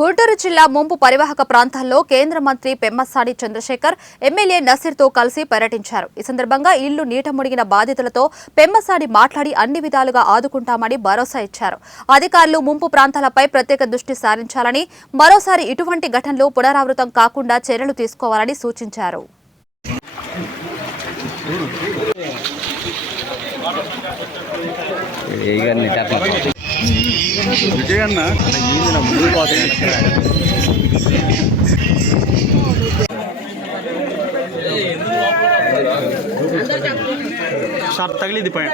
గుంటూరు జిల్లా ముంపు పరివాహక ప్రాంతాల్లో కేంద్ర మంత్రి పెమ్మసాని చంద్రశేఖర్ ఎమ్మెల్యే నసీర్తో కలిసి పర్యటించారు. ఈ సందర్భంగా ఇల్లు నీట మునిగిన బాధితులతో పెమ్మసాని మాట్లాడి అన్ని విధాలుగా ఆదుకుంటామని భరోసా ఇచ్చారు. అధికారులు ముంపు ప్రాంతాలపై ప్రత్యేక దృష్టి సారించాలని, మరోసారి ఇటువంటి ఘటనలు పునరావృతం కాకుండా చర్యలు తీసుకోవాలని సూచించారు. విజయన్న ముందు షార్ప్ తగిలింది పైన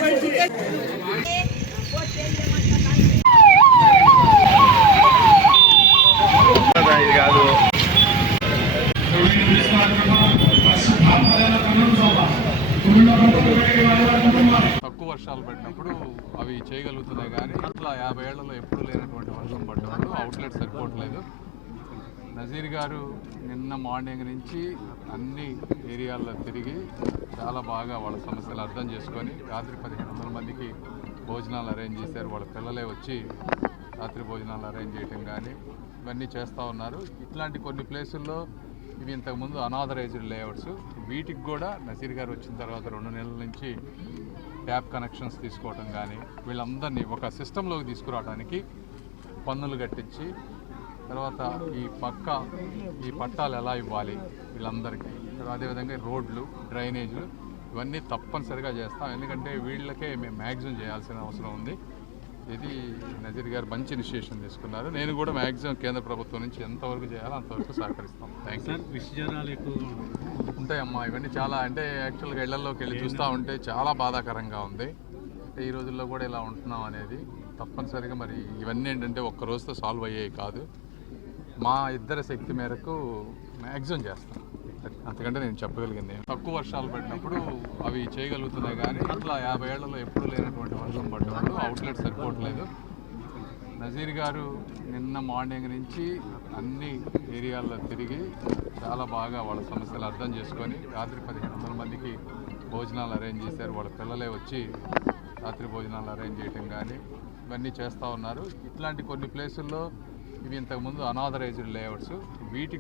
ఇది కాదు. తక్కువ వర్షాలు పడినప్పుడు అవి చేయగలుగుతున్నాయి, కానీ అట్లా 50 ఏళ్లలో ఎప్పుడు లేనటువంటి వర్షం పడ్డప్పుడు అవుట్లెట్ సరిపోవట్లేదు. నజీర్ గారు నిన్న మార్నింగ్ నుంచి అన్ని ఏరియాల్లో తిరిగి చాలా బాగా వాళ్ళ సమస్యలు అర్థం చేసుకొని రాత్రి 1500 మందికి భోజనాలు అరేంజ్ చేశారు. వాళ్ళ పిల్లలే వచ్చి రాత్రి భోజనాలు అరేంజ్ చేయటం కానీ ఇవన్నీ చేస్తూ ఉన్నారు. ఇట్లాంటి కొన్ని ప్లేసుల్లో ఇవి ఇంతకుముందు అనాథరైజ్డ్ లేఅవుట్స్, వీటికి కూడా నజీర్ గారు వచ్చిన తర్వాత 2 నెలల నుంచి ట్యాప్ కనెక్షన్స్ తీసుకోవటం కానీ వీళ్ళందరినీ ఒక సిస్టంలోకి తీసుకురావడానికి పన్నులు కట్టించి తర్వాత ఈ పట్టాలు ఎలా ఇవ్వాలి వీళ్ళందరికీ, అదేవిధంగా రోడ్లు, డ్రైనేజీలు ఇవన్నీ తప్పనిసరిగా చేస్తాం. ఎందుకంటే వీళ్ళకే మేము మ్యాక్సిమం చేయాల్సిన అవసరం ఉంది. ఇది నజీర్ గారు మంచి ఇనిషియేషన్ తీసుకున్నారు. నేను కూడా మ్యాక్సిమం కేంద్ర ప్రభుత్వం నుంచి ఎంతవరకు చేయాలో అంతవరకు సహకరిస్తాం. Thank you. ఉంటాయమ్మా, ఇవన్నీ చాలా అంటే యాక్చువల్గా ఇళ్లలోకి వెళ్ళి చూస్తూ ఉంటే చాలా బాధాకరంగా ఉంది. ఈ రోజుల్లో కూడా ఇలా ఉంటున్నాం అనేది తప్పనిసరిగా మరి ఇవన్నీ ఏంటంటే ఒక్క రోజుతో సాల్వ్ అయ్యేవి కాదు. మా ఇద్దరి శక్తి మేరకు మ్యాక్సిమం చేస్తాం. అంతకంటే నేను చెప్పగలిగింది. తక్కువ వర్షాలు పడినప్పుడు అవి చేయగలుగుతున్నాయి, కానీ అట్లా 50 ఏళ్లలో ఎప్పుడు లేనటువంటి వర్షం పడ్డప్పుడు అవుట్లెట్ సరిపోవట్లేదు. నజీర్ గారు నిన్న మార్నింగ్ నుంచి అన్ని ఏరియాల్లో తిరిగి చాలా బాగా వాళ్ళ సమస్యలు అర్థం చేసుకొని రాత్రి 1500 మందికి భోజనాలు అరేంజ్ చేశారు. వాళ్ళ పిల్లలే వచ్చి రాత్రి భోజనాలు అరేంజ్ చేయటం కానీ ఇవన్నీ చేస్తూ ఉన్నారు. ఇట్లాంటి కొన్ని ప్లేసుల్లో ఇవి ఇంతకుముందు అనాథరైజ్డ్ లేఅవుట్స్, వీటికి